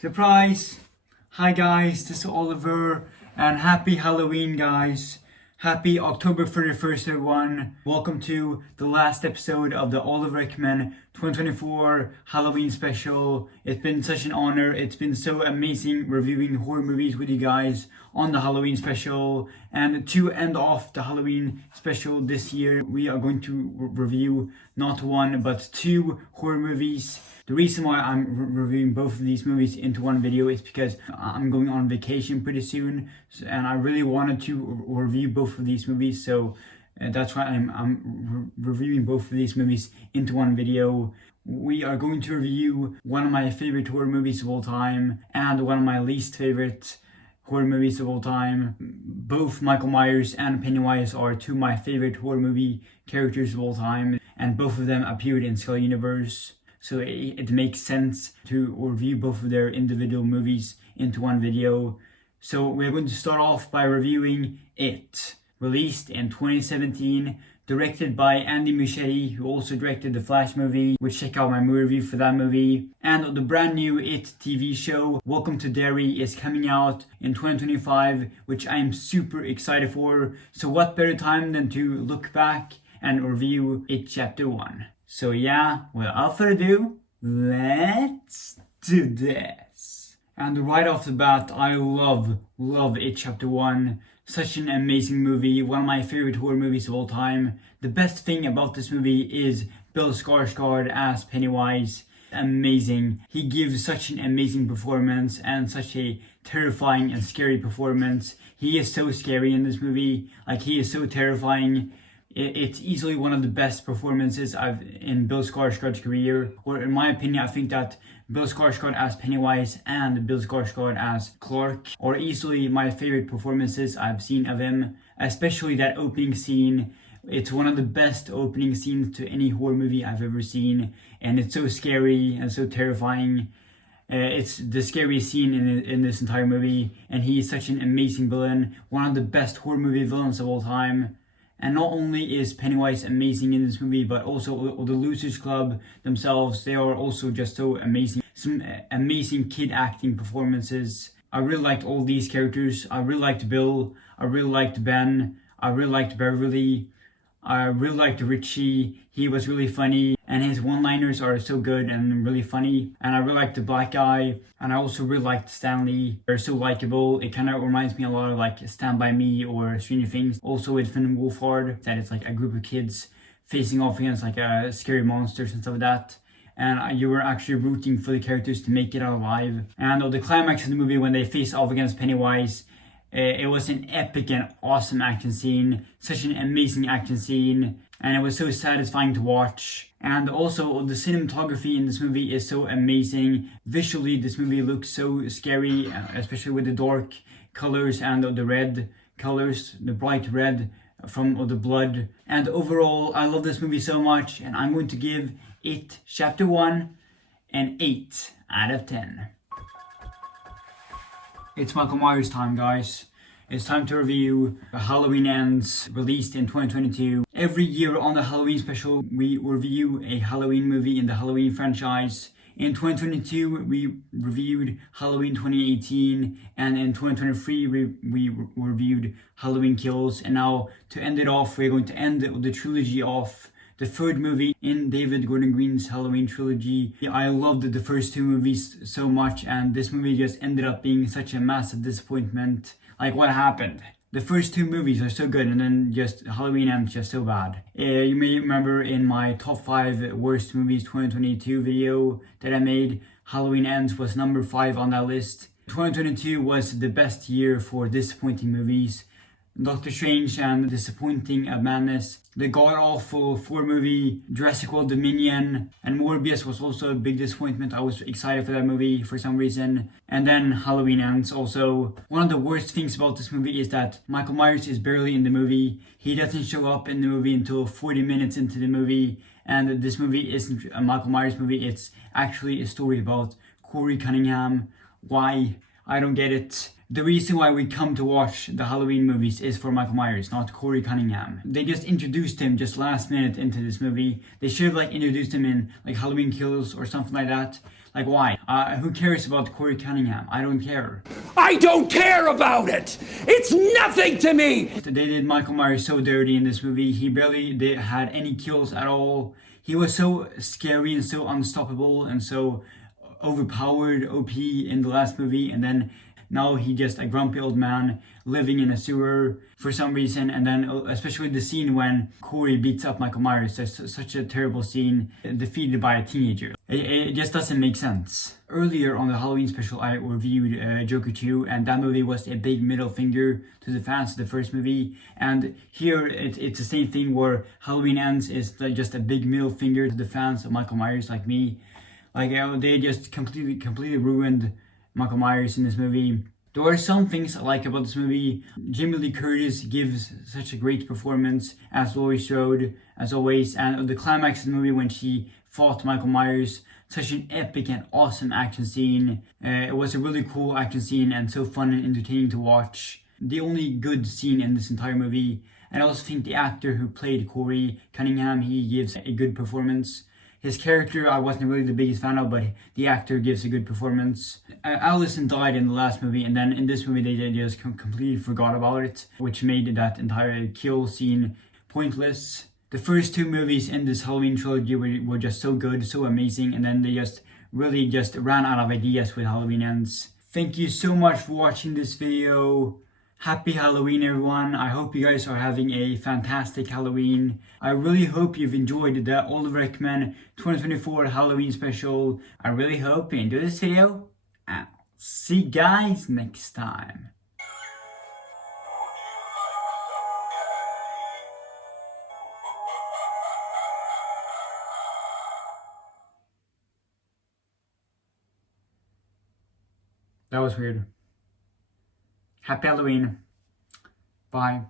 Surprise! Hi guys, this is Oliver and happy Halloween guys. Happy October 31st everyone. Welcome to the last episode of the Oliver Recommend 2024 Halloween special. It's been such an honor. It's been so amazing reviewing horror movies with you guys on the Halloween special. And to end off the Halloween special this year, we are going to review not one but two horror movies. The reason why I'm reviewing both of these movies into one video is because I'm going on vacation pretty soon, and I really wanted to review both of these movies, so that's why I'm reviewing both of these movies into one video. We are going to review one of my favorite horror movies of all time and one of my least favorite horror movies of all time. Both Michael Myers and Pennywise are two of my favorite horror movie characters of all time, and both of them appeared in Skull Universe. So it makes sense to review both of their individual movies into one video. So we're going to start off by reviewing It, released in 2017, directed by Andy Muschietti, who also directed the Flash movie, which check out my movie review for that movie. And the brand new It TV show, Welcome to Derry, is coming out in 2025, which I am super excited for. So what better time than to look back and review It Chapter 1. So yeah, without further ado, let's do this. And right off the bat, I love It Chapter 1. Such an amazing movie, one of my favorite horror movies of all time. The best thing about this movie is Bill Skarsgård as Pennywise. Amazing. He gives such an amazing performance and such a terrifying and scary performance. He is so scary in this movie. Like, he is so terrifying. It's easily one of the best performances in Bill Skarsgård's career. Or in my opinion, I think that Bill Skarsgård as Pennywise and Bill Skarsgård as Clark are easily my favorite performances I've seen of him. Especially that opening scene. It's one of the best opening scenes to any horror movie I've ever seen. And it's so scary and so terrifying. It's the scariest scene in this entire movie. And he is such an amazing villain. One of the best horror movie villains of all time. And not only is Pennywise amazing in this movie, but also the Losers Club themselves, they are also just so amazing. Some amazing kid acting performances. I really liked all these characters. I really liked Bill. I really liked Ben. I really liked Beverly. I really liked Richie. He was really funny, and his one-liners are so good and really funny. And I really liked the black guy, and I also really liked Stanley. They're so likable. It kind of reminds me a lot of like Stand By Me or Stranger Things. Also with Finn Wolfhard, that it's like a group of kids facing off against like scary monsters and stuff like that. And you were actually rooting for the characters to make it out alive. And the climax of the movie when they face off against Pennywise, it was an epic and awesome action scene. Such an amazing action scene. And it was so satisfying to watch. And also, the cinematography in this movie is so amazing. Visually, this movie looks so scary, especially with the dark colors and the red colors, the bright red from the blood. And overall, I love this movie so much, and I'm going to give It Chapter 1 an 8 out of 10. It's Michael Myers time, guys. It's time to review Halloween Ends, released in 2022. Every year on the Halloween special, we review a Halloween movie in the Halloween franchise. In 2022, we reviewed Halloween 2018, and in 2023, we reviewed Halloween Kills. And now, to end it off, we're going to end the trilogy off. The third movie in David Gordon Green's Halloween trilogy. I loved the first two movies so much, and this movie just ended up being such a massive disappointment. Like, what happened? The first two movies are so good, and then just Halloween Ends just so bad. You may remember in my top 5 worst movies 2022 video that I made, Halloween Ends was number 5 on that list. 2022 was the best year for disappointing movies. Doctor Strange and Disappointing Madness, the god-awful 4 movie Jurassic World Dominion, and Morbius was also a big disappointment. I was excited for that movie for some reason. And then Halloween Ends also. One of the worst things about this movie is that Michael Myers is barely in the movie. He doesn't show up in the movie until 40 minutes into the movie. And this movie isn't a Michael Myers movie, it's actually a story about Corey Cunningham. Why? I don't get it. The reason why we come to watch the Halloween movies is for Michael Myers, not Corey Cunningham. They just introduced him just last minute into this movie. They should have like introduced him in like Halloween Kills or something like that. Like why? Who cares about Corey Cunningham? I don't care. I don't care about it! It's nothing to me! They did Michael Myers so dirty in this movie. He barely had any kills at all. He was so scary and so unstoppable and so overpowered OP in the last movie, and then now he just a grumpy old man living in a sewer for some reason. And then especially the scene when Corey beats up Michael Myers, that's such a terrible scene, defeated by a teenager. It just doesn't make sense. Earlier on the Halloween special, I reviewed Joker 2, and that movie was a big middle finger to the fans of the first movie. And here it's the same thing where Halloween Ends is just a big middle finger to the fans of Michael Myers like me. Like they just completely ruined Michael Myers in this movie. There are some things I like about this movie. Jamie Lee Curtis gives such a great performance as Laurie Strode, as always, and the climax of the movie when she fought Michael Myers, such an epic and awesome action scene. It was a really cool action scene and so fun and entertaining to watch. The only good scene in this entire movie. And I also think the actor who played Corey Cunningham, he gives a good performance. His character I wasn't really the biggest fan of, but the actor gives a good performance. Allison died in the last movie, and then in this movie they just completely forgot about it, which made that entire kill scene pointless. The first two movies in this Halloween trilogy were just so good, so amazing, and then they just really just ran out of ideas with Halloween Ends. Thank you so much for watching this video. Happy Halloween, everyone. I hope you guys are having a fantastic Halloween. I really hope you've enjoyed the Oliver Ekman 2024 Halloween special. I really hope you enjoyed this video. I'll see you guys next time. That was weird. Happy Halloween. Bye.